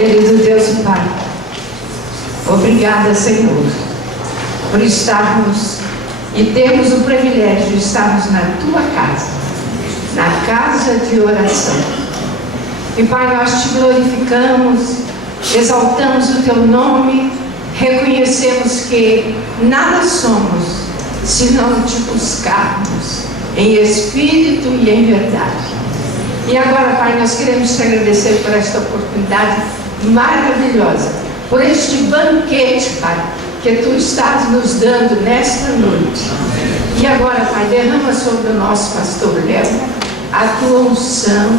Querido Deus e Pai, obrigada, Senhor, por estarmos e termos o privilégio de estarmos na Tua casa, na casa de oração. E Pai, nós Te glorificamos, exaltamos o Teu nome, reconhecemos que nada somos se não Te buscarmos em espírito e em verdade. E agora, Pai, nós queremos Te agradecer por esta oportunidade maravilhosa, por este banquete, Pai, que Tu estás nos dando nesta noite. E agora, Pai, derrama sobre o nosso pastor Léo a Tua unção,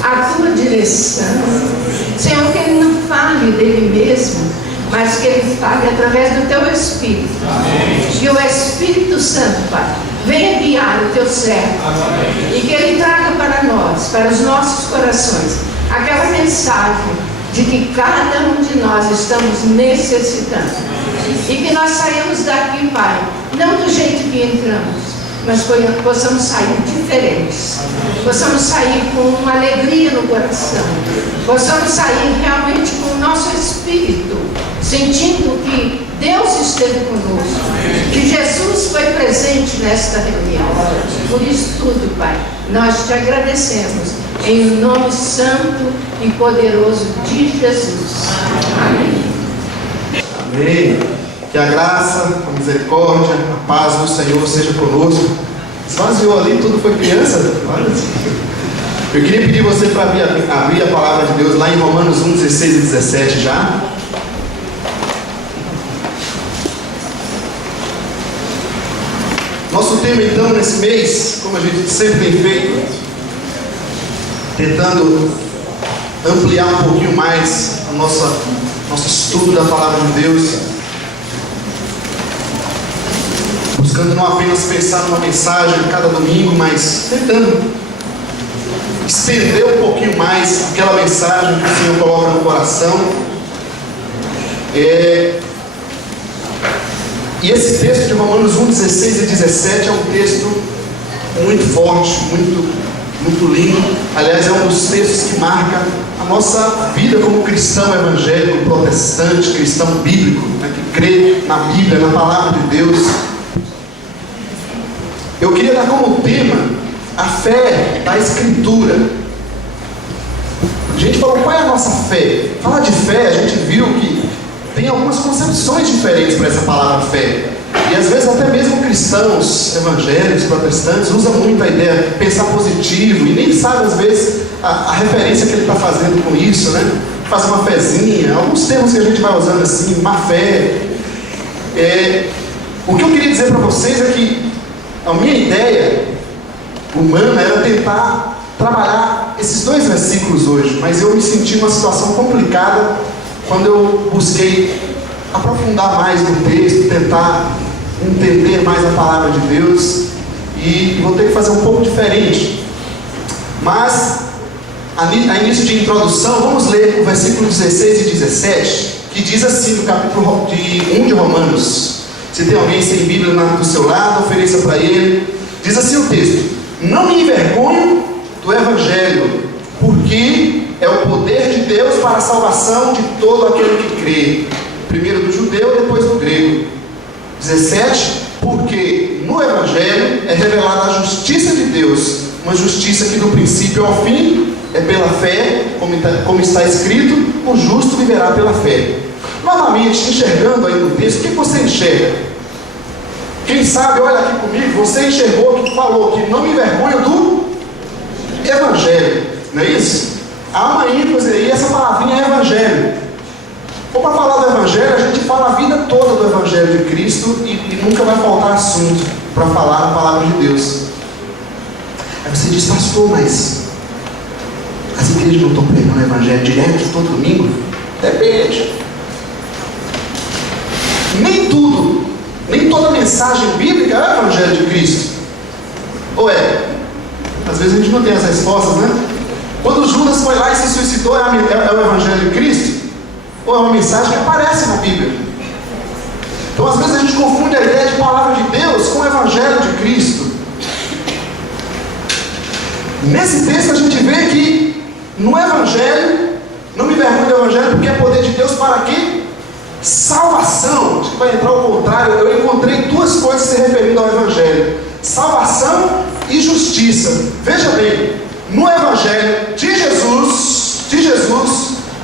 a Tua direção. Senhor, que Ele não fale dele mesmo, mas que Ele fale através do Teu Espírito. Que o Espírito Santo, Pai, venha guiar o Teu servo. E que Ele traga para nós, para os nossos corações, aquela mensagem de que cada um de nós estamos necessitando. E que nós saímos daqui, Pai, não do jeito que entramos, mas possamos sair diferentes. Possamos sair com uma alegria no coração. Possamos sair realmente com o nosso espírito, sentindo que Deus esteve conosco, que Jesus foi presente nesta reunião. Por isso tudo, Pai, nós Te agradecemos em nome santo e poderoso de Jesus. Amém. Amém. Que a graça, a misericórdia, a paz do Senhor seja conosco. Esvaziou ali, tudo foi criança? Olha assim. Eu queria pedir você para abrir a palavra de Deus lá em Romanos 1, 16 e 17 já. Nosso tema então nesse mês, como a gente sempre tem feito, tentando ampliar um pouquinho mais o nosso estudo da palavra de Deus, buscando não apenas pensar numa mensagem cada domingo, mas tentando estender um pouquinho mais aquela mensagem que o Senhor coloca no coração. E esse texto de Romanos 1, 16 e 17 é um texto muito forte, muito lindo. Aliás, é um dos textos que marca a nossa vida como cristão evangélico, protestante, cristão bíblico, né, que crê na Bíblia, na palavra de Deus. Eu queria dar como tema a fé da Escritura. A gente falou, qual é a nossa fé? Falar de fé, a gente viu que tem algumas concepções diferentes para essa palavra fé. E às vezes até mesmo cristãos evangélicos, protestantes, usam muito a ideia de pensar positivo e nem sabe às vezes a referência que ele está fazendo com isso, né? Fazer uma fezinha, alguns termos que a gente vai usando assim, má fé. O que eu queria dizer para vocês é que a minha ideia humana era tentar trabalhar esses dois versículos hoje, mas eu me senti numa situação complicada quando eu busquei aprofundar mais no texto, tentar entender mais a palavra de Deus, e vou ter que fazer um pouco diferente. Mas, a início de introdução, vamos ler o versículo 16 e 17, que diz assim, no capítulo 1 de Romanos. Se tem alguém sem Bíblia do seu lado, ofereça para ele. Diz assim o texto: não me envergonho do Evangelho, porque é o poder de Deus para a salvação de todo aquele que crê, primeiro do judeu e depois do grego. 17, porque no Evangelho é revelada a justiça de Deus, uma justiça que do princípio ao fim é pela fé, como está escrito, o justo viverá pela fé. Novamente, enxergando aí no texto, o que você enxerga? Quem sabe, olha aqui comigo, você enxergou que falou que não me envergonho do Evangelho, não é isso? Há uma ênfase aí, essa palavrinha é Evangelho. Ou para falar do Evangelho, a gente fala a vida toda do Evangelho de Cristo e nunca vai faltar assunto para falar a palavra de Deus. Aí você diz, pastor, mas as igrejas não estão pregando o Evangelho direto todo domingo? Depende. Nem tudo, nem toda mensagem bíblica é o Evangelho de Cristo. Ou é? Às vezes a gente não tem as respostas, né? Quando Judas foi lá e se suicidou, é o Evangelho de Cristo? Ou é uma mensagem que aparece na Bíblia? Então às vezes a gente confunde a ideia de palavra de Deus com o Evangelho de Cristo. Nesse texto a gente vê que no Evangelho Não me envergonho do Evangelho, porque é poder de Deus para quê? Salvação. Acho que vai entrar ao contrário. Eu encontrei duas coisas se referindo ao Evangelho: salvação e justiça. Veja bem, no Evangelho de Jesus,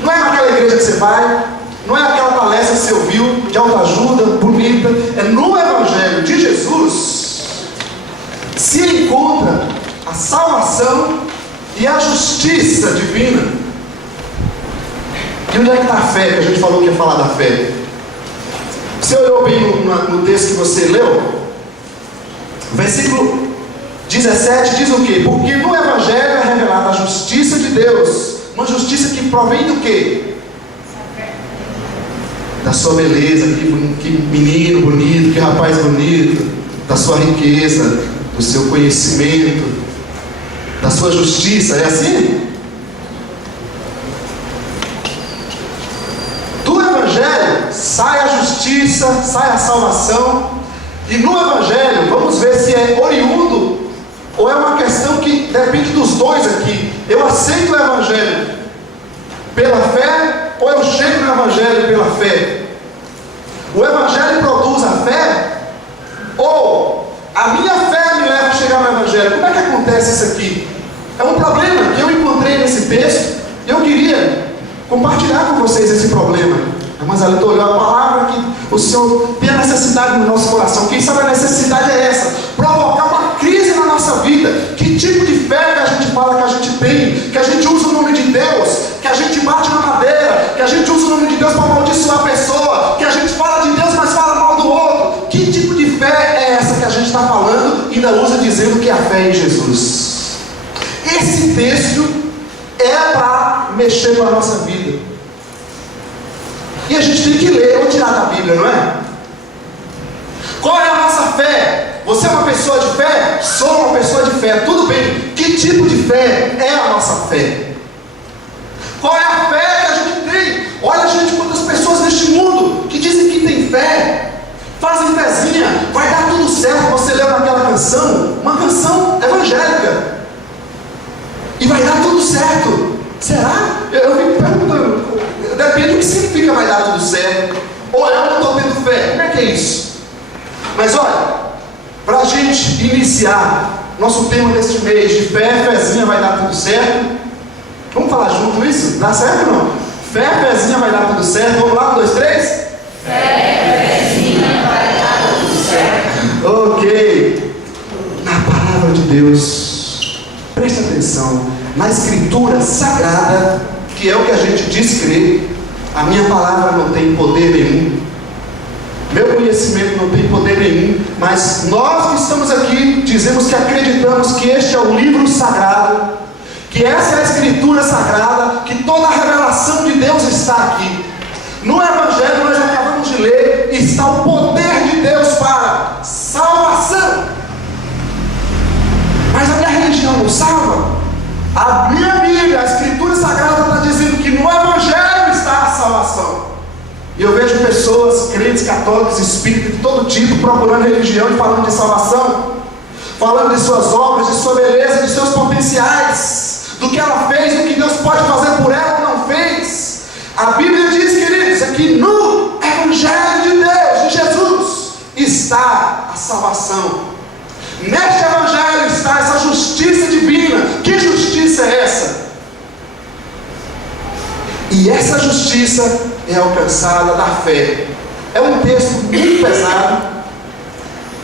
não é naquela igreja que você vai, não é aquela palestra que você ouviu, de autoajuda, bonita. É no Evangelho de Jesus se encontra a salvação e a justiça divina. E onde é que está a fé, que a gente falou que ia falar da fé? Você olhou bem no texto que você leu? Versículo 17 diz o quê? Porque no Evangelho é revelada a justiça de Deus. Uma justiça que provém do quê? Da sua beleza, que menino bonito, que rapaz bonito, da sua riqueza, do seu conhecimento, da sua justiça. É assim? Do Evangelho sai a justiça, sai a salvação. E no Evangelho, vamos ver se é oriundo ou é uma questão que depende dos dois aqui. Eu aceito o Evangelho pela fé, ou eu chego no Evangelho pela fé? O Evangelho produz a fé, ou a minha fé me leva a chegar no Evangelho? Como é que acontece isso aqui? É um problema que eu encontrei nesse texto, e eu queria compartilhar com vocês esse problema. Mas ela olhou a palavra que o Senhor tem a necessidade no nosso coração. Quem sabe a necessidade é essa: provocar uma crise na nossa vida. Que tipo de fé que a gente fala que a gente tem? Que a gente usa o nome de Deus, que a gente bate na madeira, que a gente usa o nome de Deus para amaldiçoar a pessoa, que a gente fala de Deus, mas fala mal do outro. Que tipo de fé é essa que a gente está falando e ainda usa dizendo que a fé é em Jesus? Esse texto é para mexer com a nossa vida. E a gente tem que ler ou tirar da Bíblia, não é? Qual é a nossa fé? Você é uma pessoa de fé? Sou uma pessoa de fé. Tudo bem. Que tipo de fé é a nossa fé? Qual é a fé que a gente tem? Olha, gente, quantas pessoas neste mundo que dizem que tem fé, fazem fezinha, vai dar tudo certo. Você leu naquela canção, uma canção evangélica, e vai dar tudo certo. Será? Eu fico perguntando. Depende do que significa vai dar tudo certo. Ou eu não estou tendo fé. Como é que é isso? Mas olha, para a gente iniciar nosso tema deste mês de fé, fezinha, vai dar tudo certo. Vamos falar junto isso? Dá certo ou não? Fé, fezinha, vai dar tudo certo. Vamos lá, 1, 2, 3? Fé, fezinha, vai dar tudo certo. Ok. Na palavra de Deus, preste atenção. Na Escritura Sagrada, que é o que a gente diz crer, a minha palavra não tem poder nenhum, meu conhecimento não tem poder nenhum, mas nós que estamos aqui dizemos que acreditamos que este é o livro sagrado, que essa é a Escritura Sagrada, que toda a revelação de Deus está aqui. No Evangelho nós acabamos de ler, está o poder de Deus para salvação. Mas a minha religião não salva? A minha Bíblia, a Escritura Sagrada está dizendo que no Evangelho está a salvação. E eu vejo pessoas, crentes, católicos, espíritas de todo tipo, procurando religião e falando de salvação, falando de suas obras, de sua beleza, de seus potenciais, do que ela fez, do que Deus pode fazer por ela ou não fez. A Bíblia diz, queridos, é que no Evangelho de Deus, de Jesus, está a salvação. Neste Evangelho está essa justiça divina. Que justiça é essa? E essa justiça é alcançada da fé. É um texto muito pesado,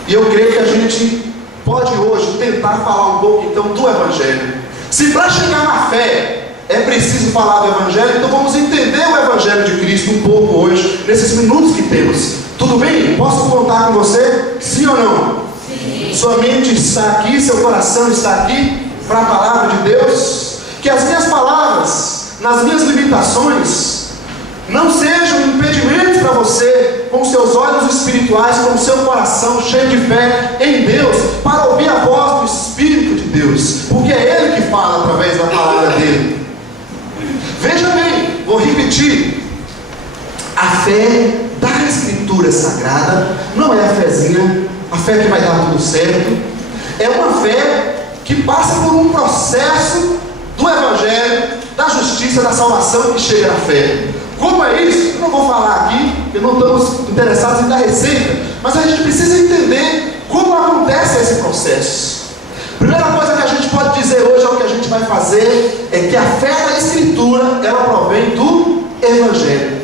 e eu creio que a gente pode hoje tentar falar um pouco então do Evangelho. Se para chegar na fé é preciso falar do Evangelho, então vamos entender o Evangelho de Cristo um pouco hoje, nesses minutos que temos. Tudo bem? Posso contar com você? Sim ou não? Sim. Sua mente está aqui, seu coração está aqui para a palavra de Deus. Que as minhas palavras, nas minhas limitações, não sejam impedimentos para você, com seus olhos espirituais, com o seu coração cheio de fé em Deus, para ouvir a voz do Espírito de Deus, porque é Ele que fala através da palavra dele. Veja bem, vou repetir: a fé da Escritura Sagrada não é a fezinha, a fé que vai dar tudo certo. É uma fé que passa por um processo do Evangelho, da justiça, da salvação que chega na fé. Como é isso? Eu não vou falar aqui, porque não estamos interessados em dar receita, mas a gente precisa entender como acontece esse processo. Primeira coisa que a gente pode dizer hoje, é o que a gente vai fazer, é que a fé da Escritura, ela provém do Evangelho.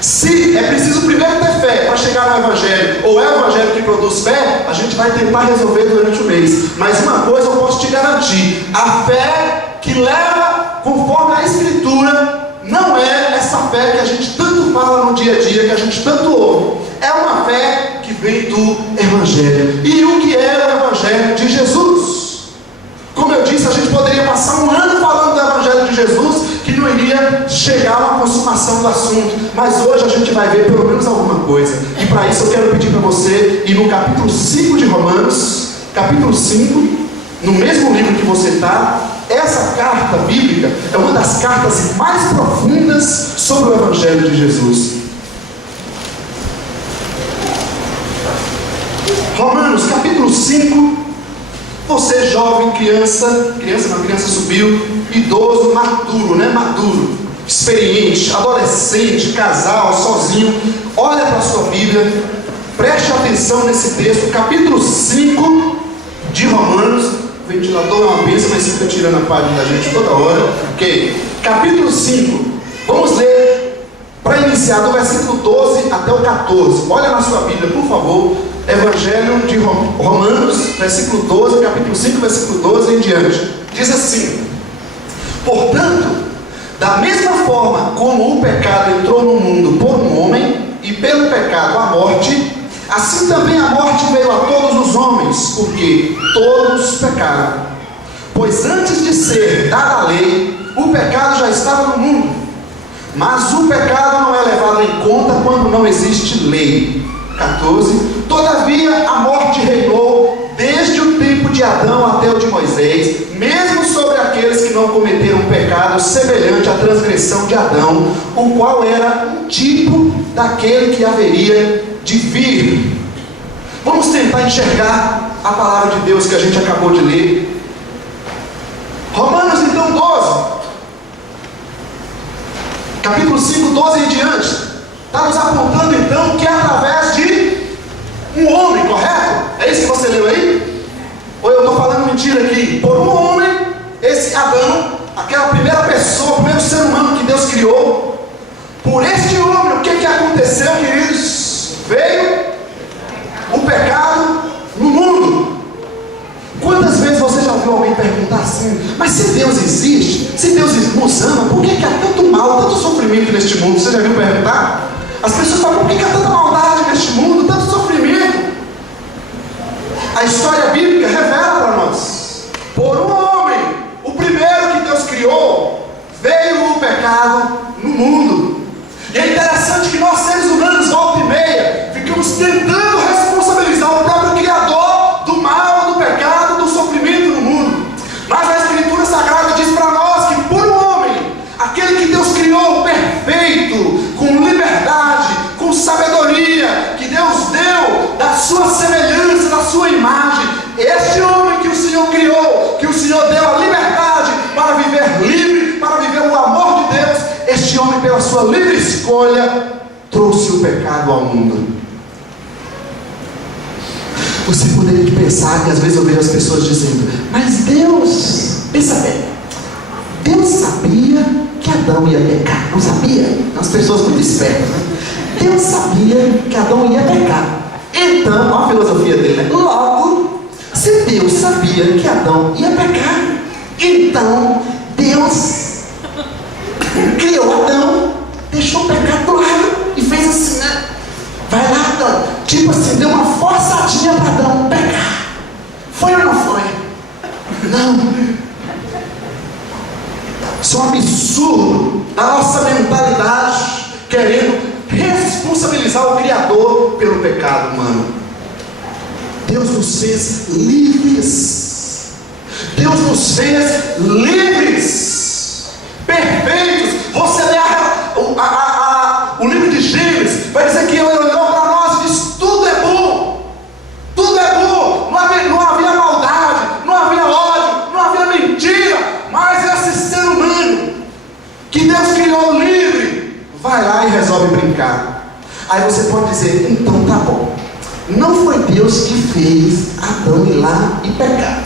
Se é preciso primeiro ter fé para chegar no Evangelho, ou é o Evangelho que produz fé, a gente vai tentar resolver durante o mês. Mas uma coisa eu posso te garantir: a fé que leva conforme a Escritura não é essa fé que a gente tanto fala no dia a dia, que a gente tanto ouve. É uma fé que vem do Evangelho. E o que é o Evangelho de Jesus? Como eu disse, a gente poderia passar um ano falando do Evangelho de Jesus, que não iria chegar a uma consumação do assunto. Mas hoje a gente vai ver pelo menos alguma coisa. E para isso eu quero pedir para você ir no capítulo 5 de Romanos, capítulo 5, no mesmo livro que você está. Essa carta bíblica é uma das cartas mais profundas sobre o Evangelho de Jesus. Romanos capítulo 5. Você jovem, criança subiu, idoso, maduro, experiente, adolescente, casal, sozinho, olha para a sua Bíblia, preste atenção nesse texto, capítulo 5 de Romanos. O ventilador é uma bênção, mas fica tirando a página da gente toda hora. Ok, capítulo 5, vamos ler, para iniciar, do versículo 12 até o 14. Olha na sua Bíblia, por favor. Evangelho de Romanos, versículo 12, capítulo 5, versículo 12 em diante. Diz assim: portanto, da mesma forma como o pecado entrou no mundo por um homem, e pelo pecado a morte, assim também a morte veio a todos os homens, porque todos pecaram. Pois antes de ser dada a lei, o pecado já estava no mundo, mas o pecado não é levado em conta quando não existe lei. 14. Todavia a morte reinou desde o tempo de Adão até o de Moisés, mesmo sobre aqueles que não cometeram pecado semelhante à transgressão de Adão, o qual era um tipo daquele que haveria de vir. Vamos tentar enxergar a palavra de Deus que a gente acabou de ler. Romanos então 12, capítulo 5, 12 em diante. Está nos apontando então que é através de um homem, correto? É isso que você leu aí? Ou eu estou falando mentira aqui? Por um homem, esse Adão, aquela primeira pessoa, o primeiro ser humano que Deus criou, por este homem, o que aconteceu, queridos? Veio o pecado no mundo. Quantas vezes você já ouviu alguém perguntar assim: mas se Deus existe, se Deus nos ama, por que há tanto mal, tanto sofrimento neste mundo? Você já viu perguntar? As pessoas falam: por que há tanta maldade neste mundo, tanto sofrimento? A história bíblica revela para nós: por um homem, o primeiro que Deus criou, veio o pecado no mundo. E é interessante que nós, seres humanos, volta e meia, ficamos tentando responsabilizar o próprio Criador do mal, do pecado, do sofrimento no mundo. Mas a Escritura Sagrada diz para nós que por um homem, aquele que Deus criou perfeito, com liberdade, com sabedoria, que Deus deu da sua semelhança, da sua imagem, este homem que o Senhor criou, que o Senhor deu a liberdade para viver livre, para viver o amor de Deus, este homem, pela sua livre escolha, trouxe o pecado ao mundo. Você poderia pensar, que às vezes eu vejo as pessoas dizendo: mas Deus, pensa bem, Deus sabia que Adão ia pecar, não sabia? As pessoas muito espertas, né? Deus sabia que Adão ia pecar. Então, olha a filosofia dele, né? Logo, se Deus sabia que Adão ia pecar, então Deus criou Adão, deixou o pecado do lado e fez assim, né? Vai lá, Adão. Tipo assim, deu uma forçadinha para Adão pecar. Foi ou não foi? Não. Isso é um absurdo da nossa mentalidade, querendo responsabilizar o Criador pelo pecado humano. Deus nos fez livres. Deus nos fez livres, perfeitos. Você lê o livro de Gênesis, vai dizer que ele olhou para nós e disse: tudo é bom, tudo é bom. Não havia maldade, não havia ódio, não havia mentira. Mas esse ser humano, Aí você pode dizer, então tá bom. Não foi Deus que fez Adão ir lá e pecar.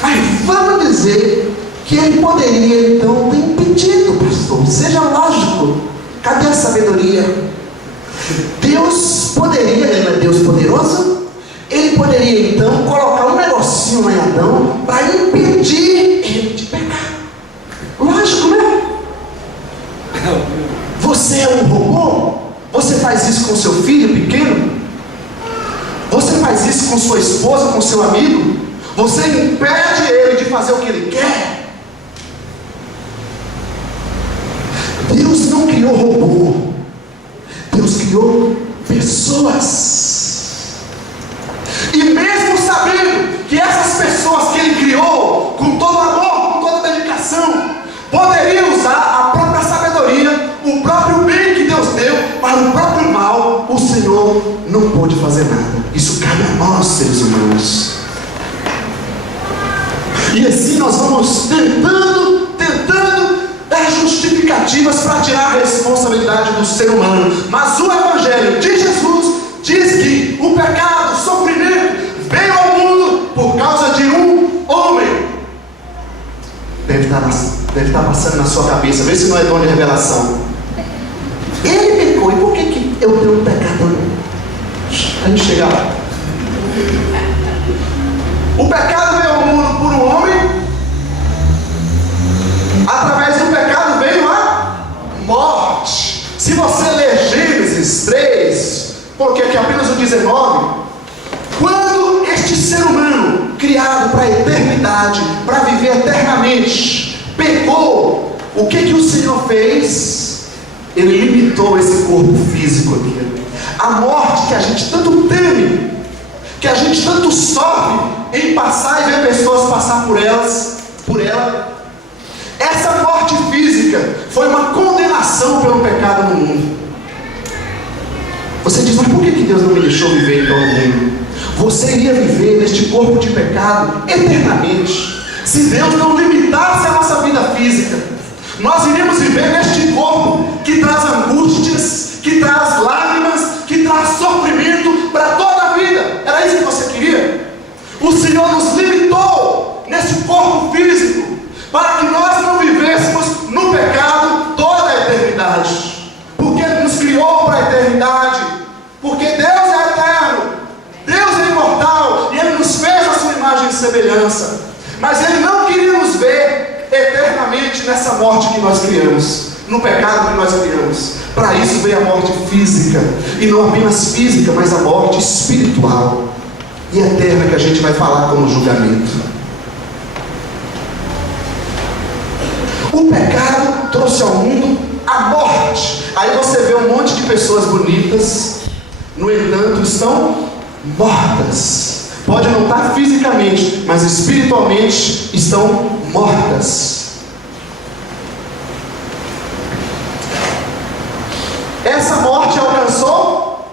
Mas vamos dizer que ele poderia então ter impedido, pastor. Seja lógico. Cadê a sabedoria? Deus poderia, ele é Deus poderoso, ele poderia então colocar um negocinho lá em Adão para impedir ele de pecar. Lógico, né? Você é um robô? Você faz isso com seu filho pequeno? Você faz isso com sua esposa, com seu amigo? Você impede ele de fazer o que ele quer? Deus não criou robô. Deus criou pessoas. E mesmo sabendo que essas pessoas que ele criou, com todo amor, com toda dedicação, poderiam usar a própria sabedoria, o próprio bem que Deus deu para o próprio mal, o Senhor não pôde fazer nada. Isso cabe a nós, seres humanos. E assim nós vamos tentando dar justificativas para tirar a responsabilidade do ser humano. Mas o Evangelho de Jesus diz que o pecado, o sofrimento veio ao mundo por causa de um homem. Deve estar passando na sua cabeça, vê se não é dom de revelação. Ele pecou, e por que eu tenho um pecado? A gente chega lá. O pecado veio ao mundo por um homem. Através do pecado veio a morte. Se você ler Gênesis 3, porque aqui apenas o 19, quando este ser humano, criado para a eternidade, para viver eternamente, pecou, o que o Senhor fez? Ele limitou esse corpo físico aqui. A morte que a gente tanto teme, que a gente tanto sofre em passar e ver pessoas passar por ela. Essa morte física foi uma condenação pelo pecado no mundo. Você diz, mas por que Deus não me deixou viver então no mundo? Você iria viver neste corpo de pecado eternamente, se Deus não limitasse a nossa vida física. Nós iríamos viver neste corpo que traz angústias, que traz lágrimas, que traz sofrimento para toda a vida. Era isso que você queria? O Senhor nos limitou nesse corpo físico para que nós não vivêssemos no pecado toda a eternidade, porque Ele nos criou para a eternidade, porque Deus é eterno, Deus é imortal, e Ele nos fez a sua imagem e semelhança. Mas Ele não queria nos ver eternamente nessa morte que nós criamos, no pecado que nós criamos. Para isso veio a morte física, e não apenas física, mas a morte espiritual e eterna, que a gente vai falar como julgamento. O pecado trouxe ao mundo a morte. Aí você vê um monte de pessoas bonitas, no entanto estão mortas. Pode não estar fisicamente, mas espiritualmente estão mortas. Essa morte alcançou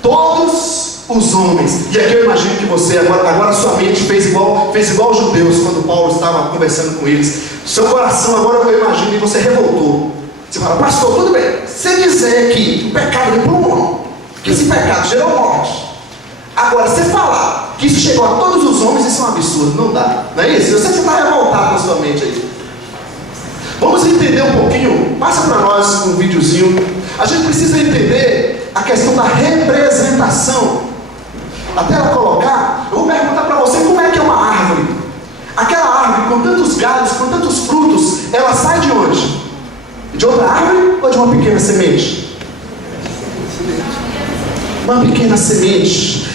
todos os homens. E aqui eu imagino que você agora sua mente fez igual os judeus quando Paulo estava conversando com eles. Seu coração agora, eu imagino, e você revoltou. Você fala, pastor, tudo bem, você dizer que o pecado veio para o homem, que esse pecado gerou morte. Agora, você falar que isso chegou a todos os homens, isso é um absurdo, não dá. Não é isso? Eu sei que você está revoltado na sua mente aí. Vamos entender um pouquinho, passa para nós um videozinho. A gente precisa entender a questão da representação. Até ela colocar, eu vou perguntar para você como é que é uma árvore. Aquela árvore com tantos galhos, com tantos frutos, ela sai de onde? De outra árvore ou de uma pequena semente? Uma pequena semente.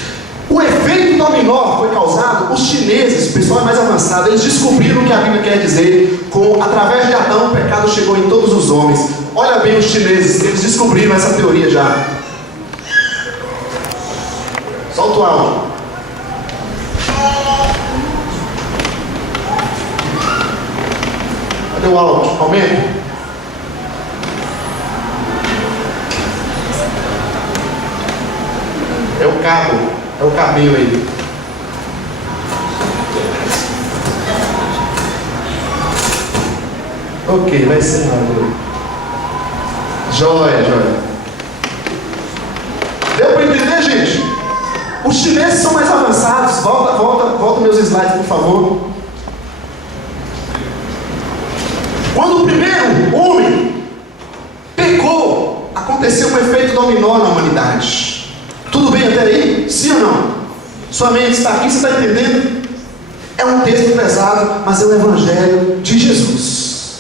O efeito dominó foi causado, os chineses, o pessoal mais avançado, eles descobriram o que a Bíblia quer dizer com, através de Adão, o pecado chegou em todos os homens. Olha bem os chineses, eles descobriram essa teoria já. Solta o áudio. Cadê o áudio? Aumenta. É o cabo, é o cabelo aí. Ok, vai ser rápido. Joia, joia. Os chineses são mais avançados. Volta meus slides, por favor. Quando o primeiro homem pecou, aconteceu um efeito dominó na humanidade. Tudo bem até aí? Sim ou não? Sua mente está aqui, você está entendendo? É um texto pesado, mas é o Evangelho de Jesus.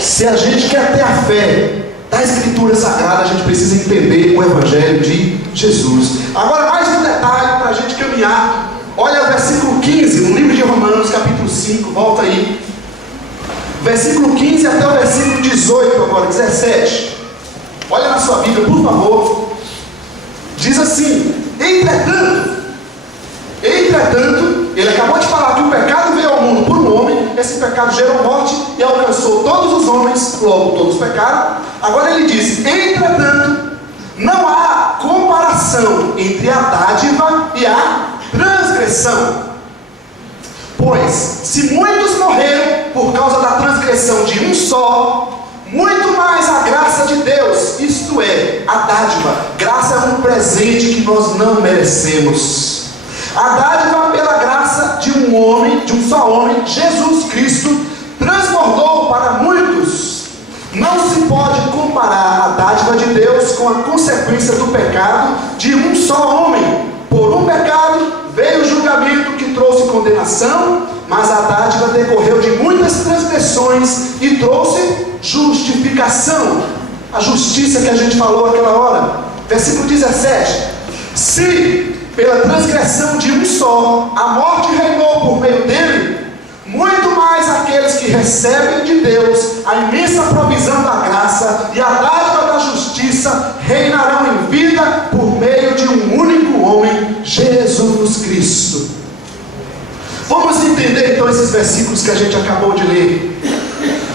Se a gente quer ter a fé da Escritura Sagrada, a gente precisa entender o Evangelho de Jesus. Agora, mais um detalhe para a gente caminhar. Olha o versículo 15, no livro de Romanos, capítulo 5, volta aí. Versículo 15 até o versículo 18, agora, 17. Olha na sua Bíblia, por favor. Diz assim: entretanto, ele acabou de falar que o pecado veio ao mundo por um homem, esse pecado gerou morte e alcançou todos os homens, logo todos pecaram. Agora ele diz: entretanto, não há comparação entre a dádiva e a transgressão. Pois, se muitos morreram por causa da transgressão de um só, muito mais a graça de Deus, isto é, a dádiva. Graça é um presente que nós não merecemos. A dádiva pela graça de um homem, de um só homem, Jesus Cristo, transbordou para muitos. Não se pode comparar a dádiva de Deus com a consequência do pecado de um só homem. Por um pecado veio o julgamento que trouxe condenação, mas a dádiva decorreu de muitas transgressões e trouxe justificação. A justiça que a gente falou aquela hora. Versículo 17: se pela transgressão de um só a morte reinou por meio dele, muito mais aqueles que recebem de Deus a imensa provisão da graça e a dádiva da justiça reinarão em vida por meio de um único homem, Jesus Cristo. Vamos entender então esses versículos que a gente acabou de ler.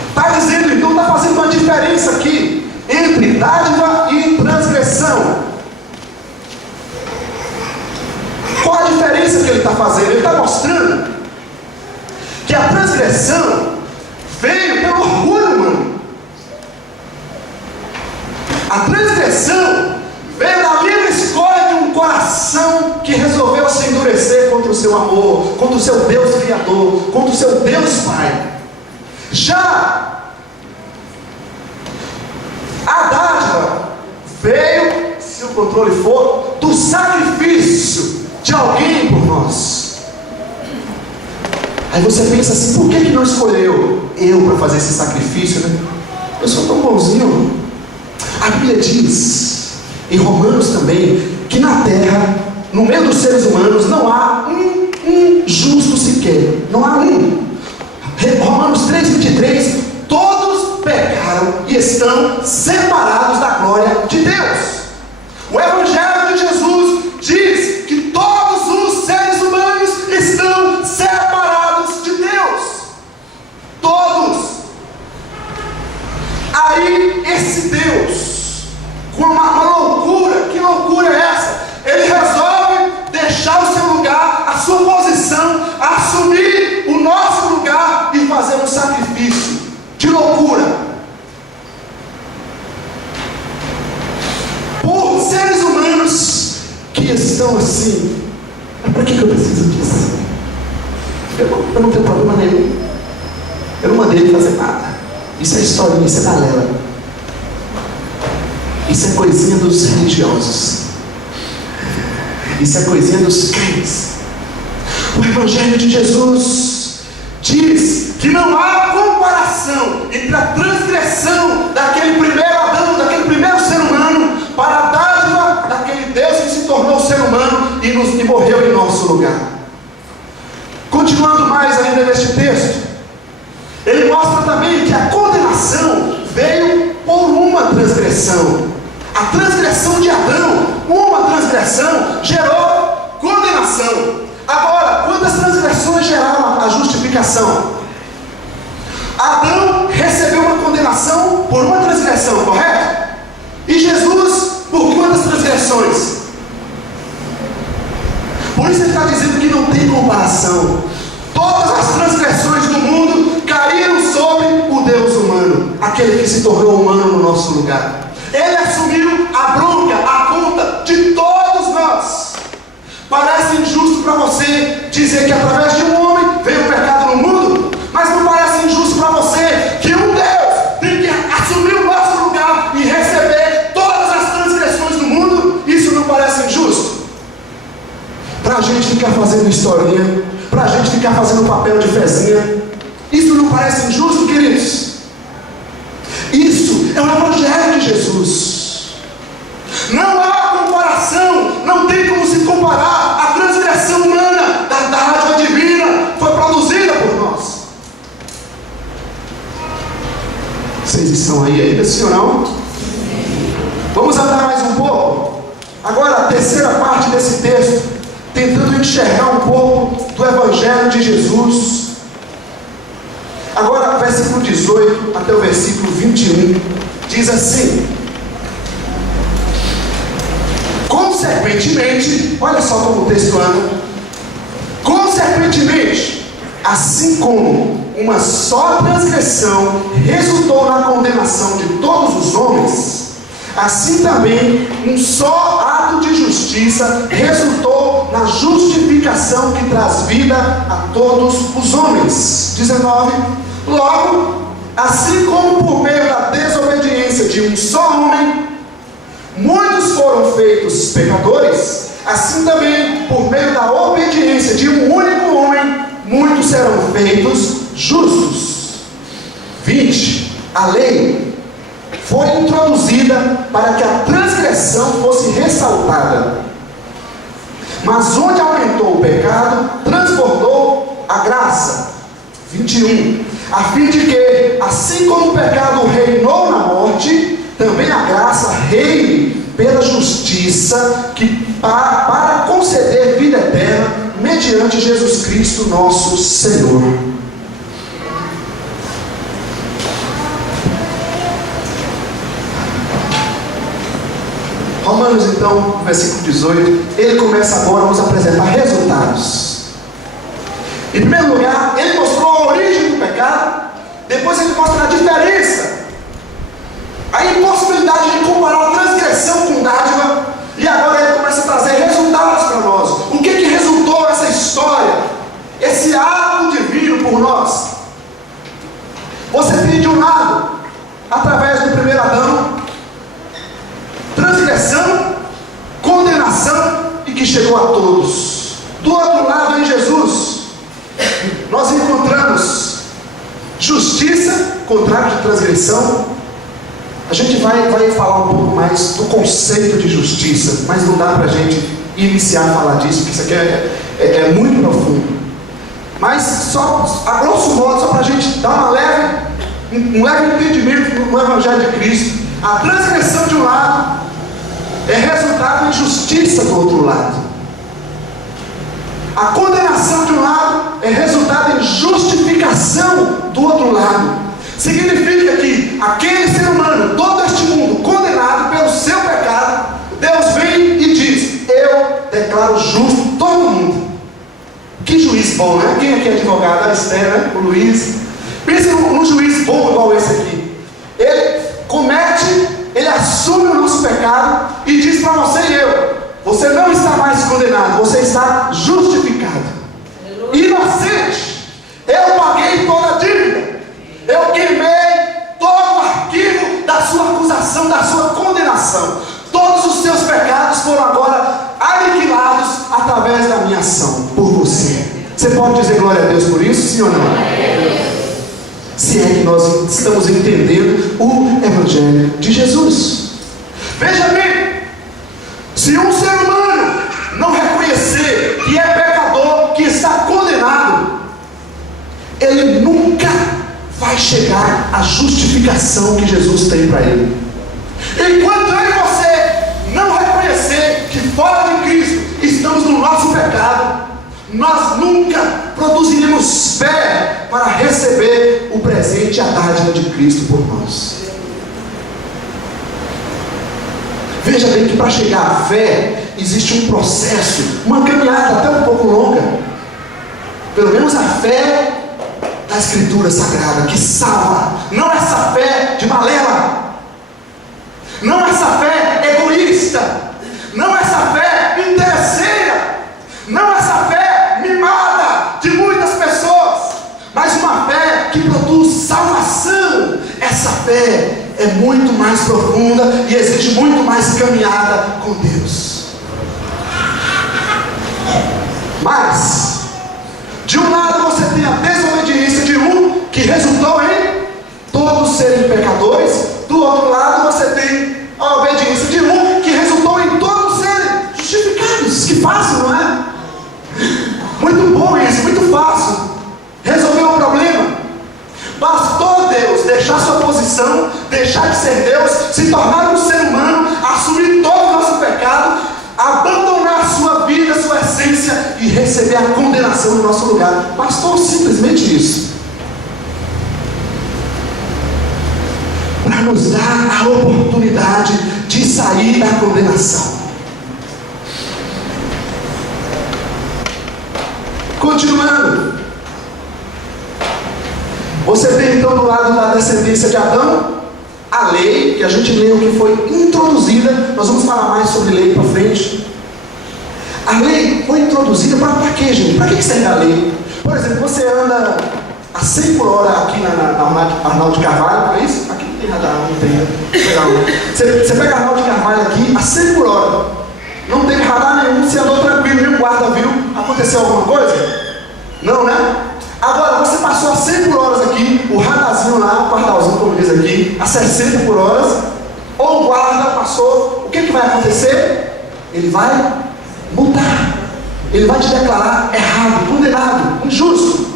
Está dizendo então, está fazendo uma diferença aqui entre dádiva e transgressão. Qual a diferença que ele está fazendo? Ele está mostrando que a transgressão veio pelo orgulho humano. A transgressão veio da livre escolha de um coração que resolveu se endurecer contra o seu amor, contra o seu Deus Criador, contra o seu Deus Pai. Já a dádiva veio, se o controle for, do sacrifício de alguém por nós. Aí você pensa assim: por que não escolheu eu para fazer esse sacrifício, né? Eu sou tão bonzinho. A Bíblia diz, em Romanos também, que na terra, no meio dos seres humanos, não há um justo sequer. Não há um. Romanos 3,23: todos pecaram e estão separados da glória de Deus. O Evangelho de Jesus diz que todos os seres humanos estão separados de Deus. Todos. Aí esse Deus, com uma loucura, que loucura é essa? Ele resolve deixar o seu lugar, a sua posição, assumir o nosso lugar e fazer um sacrifício. Que loucura! Por seres humanos que estão assim: para que eu preciso disso? Eu não tenho problema nenhum. Eu não mandei ele fazer nada. Isso é historinha, isso é balela. Isso é coisinha dos religiosos. Isso é coisinha dos crentes. O Evangelho de Jesus diz que não há comparação entre a transgressão daquele primeiro Adão, daquele primeiro ser humano, para a dádiva daquele Deus que se tornou ser humano e morreu em nosso lugar. Continuando mais ainda neste texto, ele mostra também que a condenação veio por uma transgressão. A transgressão de Adão, uma transgressão, gerou condenação. Agora, quantas transgressões geraram a justificação? Adão recebeu uma condenação por uma transgressão, correto? E Jesus, por quantas transgressões? Por isso ele está dizendo que não tem comparação. Todas as transgressões do mundo caíram sobre o Deus humano, aquele que se tornou humano no nosso lugar. Ele assumiu a bronca, a conta de todos nós. você dizer que através de um homem veio o pecado no mundo? Mas não parece injusto para você que um Deus tem que assumir o nosso lugar e receber todas as transgressões do mundo? Isso não parece injusto? Para a gente ficar fazendo historinha, para a gente ficar fazendo papel de fezinha, isso não parece injusto, queridos? Isso é o Evangelho de Jesus. Não há comparação, não tem como se comparar. A transgressão humana da dádiva divina foi produzida por nós. Vocês estão aí ainda, sim ou não? Vamos andar mais um pouco. Agora a terceira parte desse texto, tentando enxergar um pouco do Evangelho de Jesus. Agora, versículo 18 até o versículo 21, diz assim: consequentemente, olha só como o texto anda. Consequentemente, assim como uma só transgressão resultou na condenação de todos os homens, assim também um só ato de justiça resultou na justificação que traz vida a todos os homens. 19. Logo, assim como por meio da desobediência de um só homem muitos foram feitos pecadores, assim também por meio da obediência de um único homem muitos serão feitos justos. 20. A lei foi introduzida para que a transgressão fosse ressaltada, mas onde aumentou o pecado, transbordou a graça. 21. A fim de que, assim como o pecado reinou na morte, também a graça reine pela justiça para conceder vida eterna mediante Jesus Cristo nosso Senhor. Romanos, então, versículo 18, ele começa agora a nos apresentar resultados. Em primeiro lugar, ele mostrou a origem do pecado, depois ele mostra a diferença, a impossibilidade de comparar transgressão com dádiva, e agora ele começa a trazer resultados para nós. O que resultou essa história, esse ato divino por nós? Você tem de um lado, através do primeiro Adão, transgressão, condenação, e que chegou a todos. Do outro lado, em Jesus, nós encontramos justiça, contrário de transgressão. A gente vai falar um pouco mais do conceito de justiça, mas não dá para a gente iniciar a falar disso, porque isso aqui é muito profundo. Mas só, a grosso modo, só para a gente dar um leve entendimento no Evangelho de Cristo, a transgressão de um lado é resultado de justiça do outro lado. A condenação de um lado é resultado em justificação do outro lado. Significa que aquele ser humano, todo este mundo, condenado pelo seu pecado, Deus vem e diz: eu declaro justo todo mundo. Que juiz bom, né? Quem aqui é advogado? A Esther, né? O Luiz. Pensa num juiz bom igual esse aqui. Ele comete, ele assume o nosso pecado e diz para você e eu: você não está mais condenado, você está justificado. Inocente. Eu paguei toda a dívida. Eu queimei todo o arquivo da sua acusação, da sua condenação. Todos os seus pecados foram agora aniquilados através da minha ação por você. Você pode dizer glória a Deus por isso, sim ou não? Se é que nós estamos entendendo o Evangelho de Jesus. Veja bem, se um ser humano não reconhecer que é pecador, que está condenado, ele nunca vai chegar à justificação que Jesus tem para ele. Enquanto eu e você não reconhecer que fora de Cristo estamos no nosso pecado, nós nunca produziremos fé para receber o presente e a dádiva de Cristo por nós. Veja bem que para chegar à fé existe um processo, uma caminhada até um pouco longa. Pelo menos a fé da Escritura Sagrada, que salva. Não essa fé de balela, não essa fé egoísta, não essa fé interesseira, não essa fé fé é muito mais profunda e exige muito mais caminhada com Deus. Mas, de um lado você tem a desobediência de um que resultou em todos serem pecadores. Do outro lado você tem a obediência de um que resultou em todos serem justificados. Que fácil, não é? Muito bom isso, muito fácil. Resolveu o problema. Bastou Deus deixar sua posição, deixar de ser Deus, se tornar um ser humano, assumir todo o nosso pecado, abandonar sua vida, sua essência e receber a condenação no nosso lugar. Bastou simplesmente isso para nos dar a oportunidade de sair da condenação. Continuando, você tem então do lado da descendência de Adão a lei, que a gente leu que foi introduzida. Nós vamos falar mais sobre lei para frente. A lei foi introduzida para quê, gente? Para que serve a lei? Por exemplo, você anda a 100 por hora aqui na Arnaldo de Carvalho, não é isso? Aqui não tem radar, não tem. Legal. Você pega a Arnaldo de Carvalho aqui a 100 por hora. Não teve radar nenhum, você andou tranquilo, nenhum guarda viu. Aconteceu alguma coisa? Não, né? Agora, você passou a 100 por hora aqui, o radarzinho lá, o pardalzinho, como diz aqui, a 60 por hora, ou o guarda passou, o que vai acontecer? Ele vai multar, ele vai te declarar errado, condenado, injusto.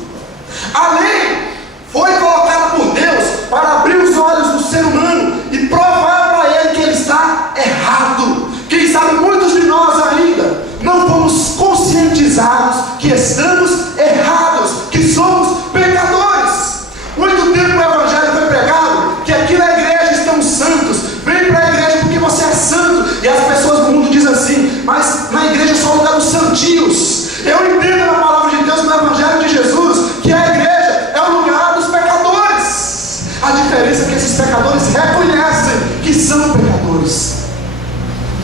A lei foi colocada por Deus para abrir os olhos do ser humano e provar para ele que ele está errado. Quem sabe muitos de nós ainda não fomos conscientizados que estamos errados, que somos pecadores. Muito tempo o evangelho foi pregado que aqui na igreja estamos santos. Vem para a igreja porque você é santo. E as pessoas do mundo dizem assim: mas na igreja é só o lugar dos santios. Eu entendo na palavra de Deus, no evangelho de Jesus, que a igreja é o lugar dos pecadores. A diferença é que esses pecadores reconhecem que são pecadores.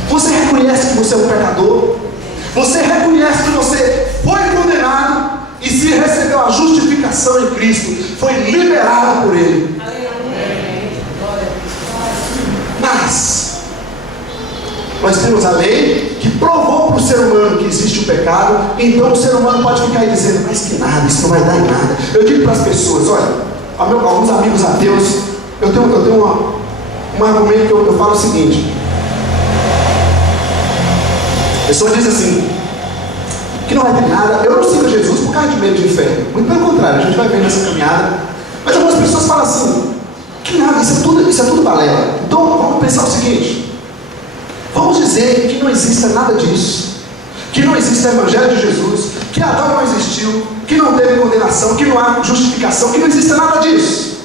Você reconhece que você é um pecador? Você reconhece que você foi condenado e se recebeu a justificação em Cristo, foi liberado por Ele. Mas nós temos a lei que provou para o ser humano que existe o pecado. Então o ser humano pode ficar aí dizendo: mas que nada, isso não vai dar em nada. Eu digo para as pessoas: olha, alguns amigos ateus, eu tenho um argumento que eu falo o seguinte. A pessoa diz assim, que não vai ter nada. Eu não sigo Jesus por causa de medo de inferno. Muito pelo contrário, a gente vai ver nessa caminhada. Mas algumas pessoas falam assim: que nada, isso é tudo balela. Então vamos pensar o seguinte: vamos dizer que não exista nada disso, que não existe o evangelho de Jesus, que Adão não existiu, que não teve condenação, que não há justificação, que não exista nada disso.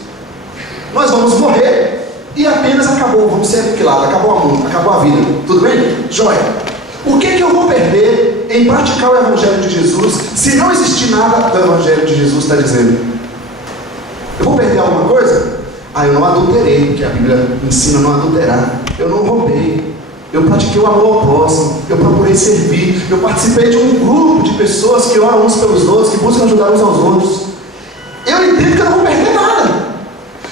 Nós vamos morrer e apenas acabou, vamos ser aniquilados, acabou o mundo, acabou a vida. Tudo bem? Joia. O que eu vou perder em praticar o evangelho de Jesus se não existir nada do evangelho de Jesus está dizendo? Eu vou perder alguma coisa? Eu não adulterei, porque a Bíblia ensina a não adulterar. Eu não roubei. Eu pratiquei o amor ao próximo. Eu procurei servir. Eu participei de um grupo de pessoas que oram uns pelos outros, que buscam ajudar uns aos outros. Eu entendo que eu não vou perder nada.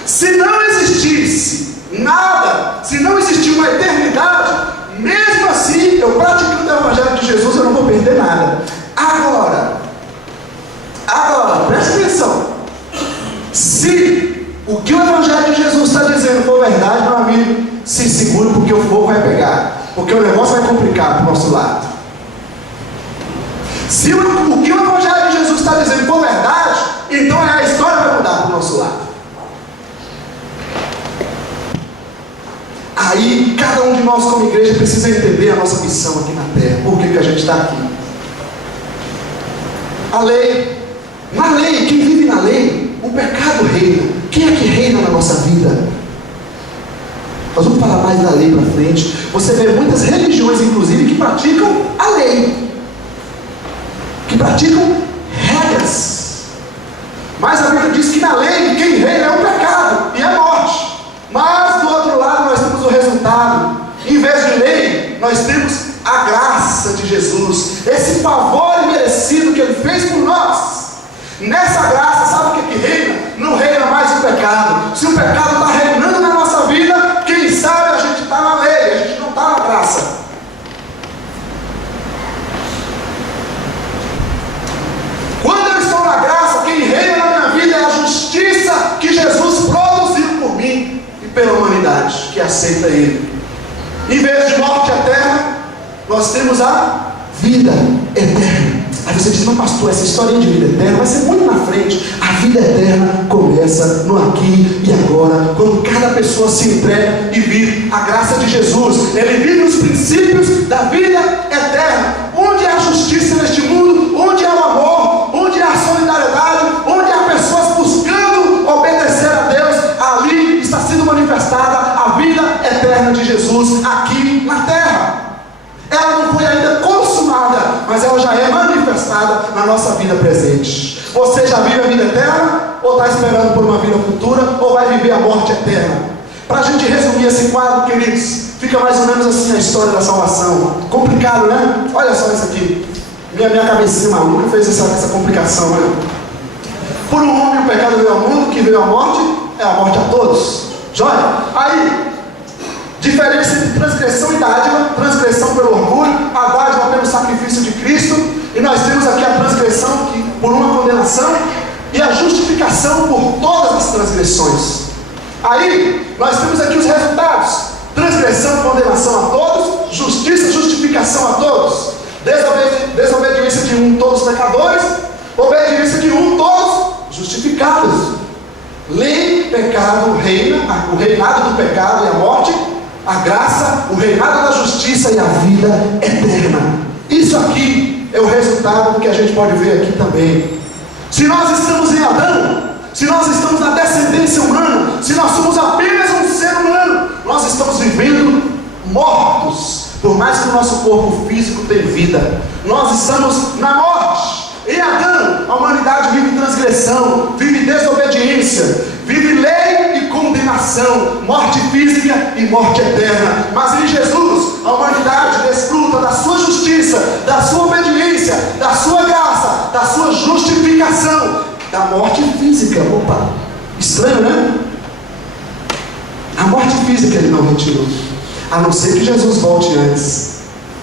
Se não existisse nada, se não existir uma eternidade, mesmo assim, eu praticando o evangelho de Jesus, eu não vou perder nada. Agora, preste atenção. Se o que o evangelho de Jesus está dizendo for verdade, meu amigo, se segure, porque o fogo vai pegar, porque o negócio vai complicar para o nosso lado. Se o que o evangelho de Jesus está dizendo for verdade, então a história vai mudar para o nosso lado. Aí, cada um de nós como igreja precisa entender a nossa missão aqui na terra. Por que a gente está aqui? A lei. Na lei, quem vive na lei, o pecado reina. Quem é que reina na nossa vida? Nós vamos falar mais da lei para frente. Você vê muitas religiões, inclusive, que praticam a lei. Que praticam regras. Mas a Bíblia diz que na lei, quem reina é o pecado e a morte. Mas do outro lado nós temos o resultado. Em vez de lei, nós temos a graça de Jesus, esse favor imerecido que Ele fez por nós. Nessa graça, sabe o que reina? Não reina mais o pecado. Se o pecado está reinando na pela humanidade que aceita Ele. Em vez de morte eterna, nós temos a vida eterna. Aí você diz, mas pastor, essa historinha de vida eterna vai ser muito na frente. A vida eterna começa no aqui e agora, quando cada pessoa se entrega e vive a graça de Jesus. Ele vive os princípios da vida eterna. Onde há justiça neste mundo, onde há o amor, onde há a solidariedade, onde há pessoas buscando obedecer a Deus, ali está sendo manifestada a vida eterna de Jesus aqui na terra. Ela não foi ainda consumada, mas ela já é manifestada na nossa vida presente. Você já vive a vida eterna, ou está esperando por uma vida futura, ou vai viver a morte eterna? Para a gente resumir esse quadro, queridos, fica mais ou menos assim a história da salvação. Complicado, né? Olha só isso aqui. Minha cabecinha maluca fez essa complicação, né? Por um homem o pecado veio ao mundo, que veio a morte, é a morte a todos. Joia? Aí, diferença entre transgressão e dádiva. Transgressão pelo orgulho, a dádiva pelo sacrifício de Cristo. E nós temos aqui a transgressão por uma condenação e a justificação por todas as transgressões. Aí nós temos aqui os resultados: transgressão, condenação a todos; justiça, justificação a todos; desobediência de um, todos pecadores; obediência de um, todos justificados. Lei, pecado, reina, o reinado do pecado e a morte; a graça, o reinado da justiça e a vida eterna. Isso aqui é o resultado do que a gente pode ver aqui também. Se nós estamos em Adão, se nós estamos na descendência humana, se nós somos apenas um ser humano, nós estamos vivendo mortos, por mais que o nosso corpo físico tenha vida. Nós estamos na morte. Em Adão, a humanidade vive transgressão, vive desobediência, vive lei e condenação, morte física e morte eterna. Mas em Jesus, a humanidade desfruta da sua justiça, da sua obediência, da sua graça, da sua justificação, da morte física. Opa, estranho, né? A morte física ele não retirou, a não ser que Jesus volte antes.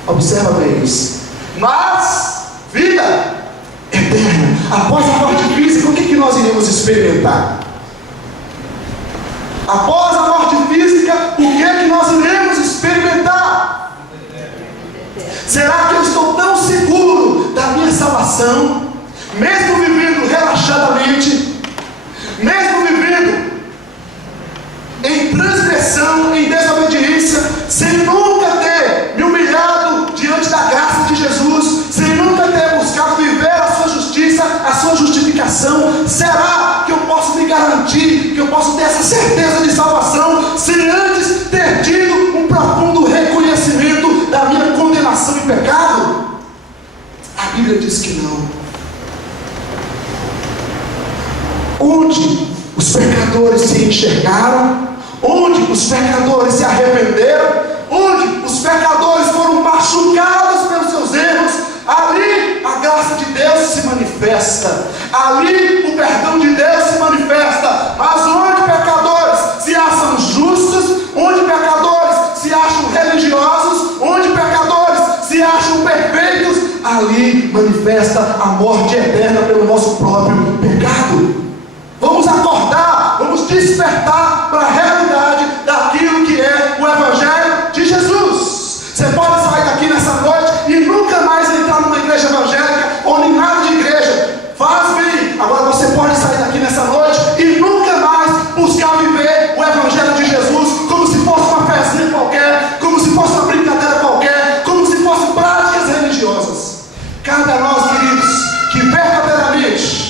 Observa bem isso. Mas vida eterna. Após a morte física, o que nós iremos experimentar? Após a morte física, o que nós iremos experimentar? Será que eu estou tão seguro da minha salvação, mesmo vivendo relaxadamente, mesmo vivendo em transgressão, em desobediência, sem nunca ter me humilhado diante da graça de Jesus, sem nunca ter buscado viver a sua justiça, a sua justificação? Será que eu posso me garantir, que eu posso ter essa certeza de salvação, sem antes ter tido um profundo reconhecimento da minha condenação e pecado? A Bíblia diz que não. Onde os pecadores se enxergaram, onde os pecadores se arrependeram, onde os pecadores foram machucados pelos seus erros, ali a graça de Deus se manifesta, ali o perdão de Deus se manifesta. Mas onde pecadores se acham justos, onde pecadores se acham religiosos, onde pecadores se acham perfeitos, ali manifesta a morte eterna pelo nosso próprio pecado. Vamos acordar, vamos despertar para a realidade daquilo que é o Evangelho de Jesus. Você pode sair daqui nessa noite e nunca mais entrar numa igreja evangélica ou em nada de igreja. Faz bem. Agora você pode sair daqui nessa noite e nunca mais buscar viver o Evangelho de Jesus como se fosse uma festinha qualquer, como se fosse uma brincadeira qualquer, como se fossem práticas religiosas. Cabe a nós, queridos, que verdadeiramente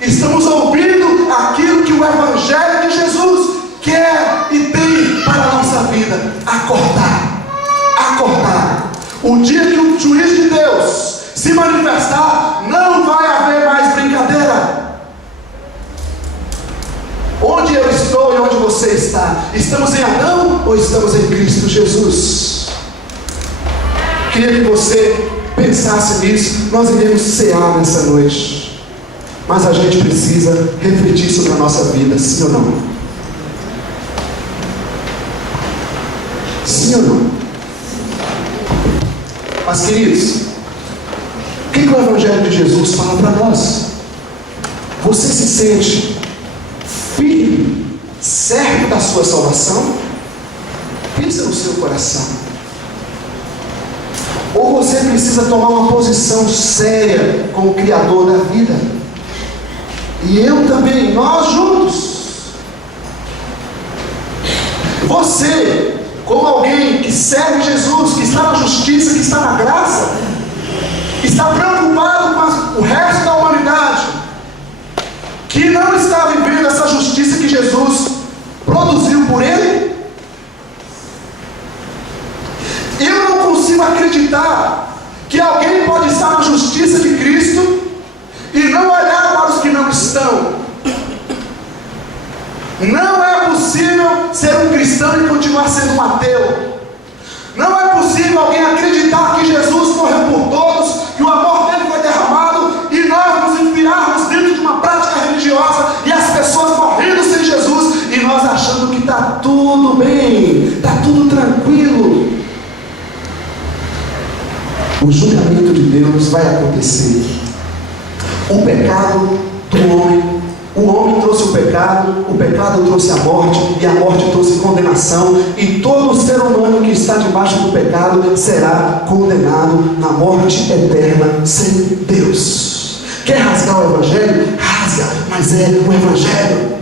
estamos ouvindo aquilo que o Evangelho de Jesus quer e tem para a nossa vida. Acordar. O dia que o juiz de Deus se manifestar, não vai haver mais brincadeira. Onde eu estou e onde você está? Estamos em Adão ou estamos em Cristo Jesus? Queria que você pensasse nisso. Nós iremos cear nessa noite, mas a gente precisa refletir sobre a nossa vida, sim ou não? Sim ou não? Mas, queridos, o que o Evangelho de Jesus fala para nós? Você se sente firme, certo da sua sua salvação? Pensa no seu coração. Ou você precisa tomar uma posição séria com o Criador da vida? E eu também, nós juntos. Você, como alguém que serve Jesus, que está na justiça, que está na graça, está preocupado com o resto da humanidade, que não está vivendo essa justiça que Jesus produziu por ele? Eu não consigo acreditar que alguém pode estar na justiça de Cristo e não olhar para os que não estão. Não é possível ser um cristão e continuar sendo um ateu. Não é possível alguém acreditar que Jesus morreu por todos, que o amor dele foi derramado, e nós nos enfiarmos dentro de uma prática religiosa e as pessoas morrendo sem Jesus e nós achando que está tudo bem, está tudo tranquilo. O julgamento de Deus vai acontecer. O pecado do homem, o homem trouxe o pecado trouxe a morte, e a morte trouxe condenação, e todo ser humano que está debaixo do pecado será condenado na morte eterna sem Deus. Quer rasgar o Evangelho? Rasga, mas é o Evangelho.